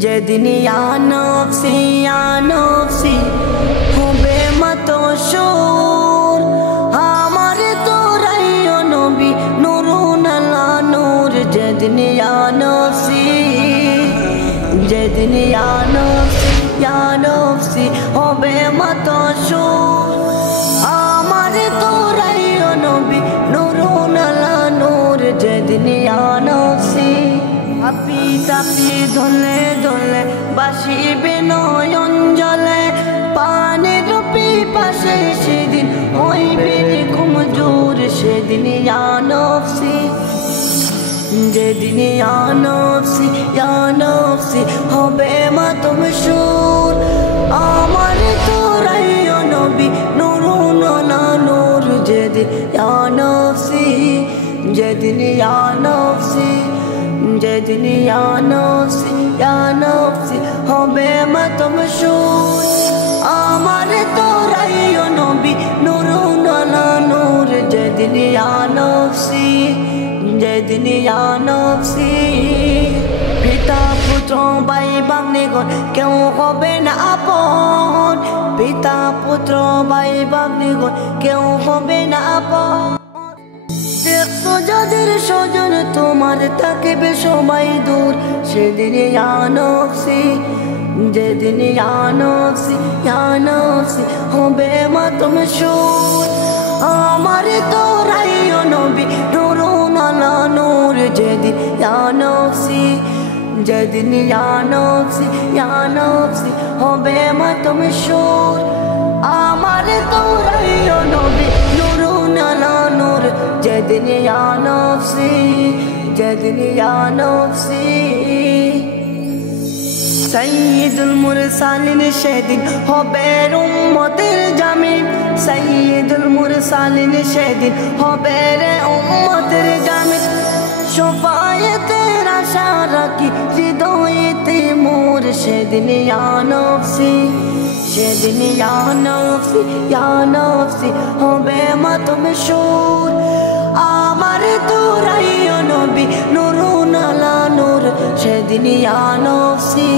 যেদিন ইয়া নফসি হবে মাতসুর আমার তোরাইও নবী নূরুন আলা নূর যেদিন ইয়া নফসি হবে মাতসুর আমার তোরাইও নবী নূরুন আলা নূর যেদিন ইয়া নফসি আপি তাপি ধলে ধলে বাসিবে নয়ন জলে পানির পিপাসে সেদিন হইবে কুমজোর সেদিন ইয়া নফসি যেদিন ইয়া নফসি হবে মাতসুর আমার তোরাইও নবী নূরুন আলা নূর যেদিন ইয়া নফসি যেদিন ইয়া নফসি হবে মাতসুর আমার তোরাইও নবী নূরুন আলা নূর যেদিন ইয়া নফসি পিতা পুত্র ভাই ভাগ্নিগণ কেউ হবে না আপন পিতা পুত্র ভাই ভাগ্নিগণ কেউ হবে না আপন দেখছো যাদের স্বজন তোমার থাকবে সবাই দূর সেদিন ইয়া নফসি যেদিন ইয়া নফসি হবে মাতসুর আমার তোরাইও নবী নূরুন আলা নূর যেদিন ইয়া নফসি হবে মাতসুর আমার তোরাইও নবী নূরুন আলা নূর যেদিন ইয়া নফসি সাইয়্যিদুল মুরসালিন সেদিন হবে উম্মতের জামি সাইয়্যিদুল মুরসালিন সেদিন হবে রে উম্মতের জামি শাফায়াতের আশা রাখি হৃদয়েতে মোর সেদিন ইয়া নফসি হবে মাতসুর আমার তোরাইও নবী নূরুন আলা নূর সেদিন ইয়া নফসি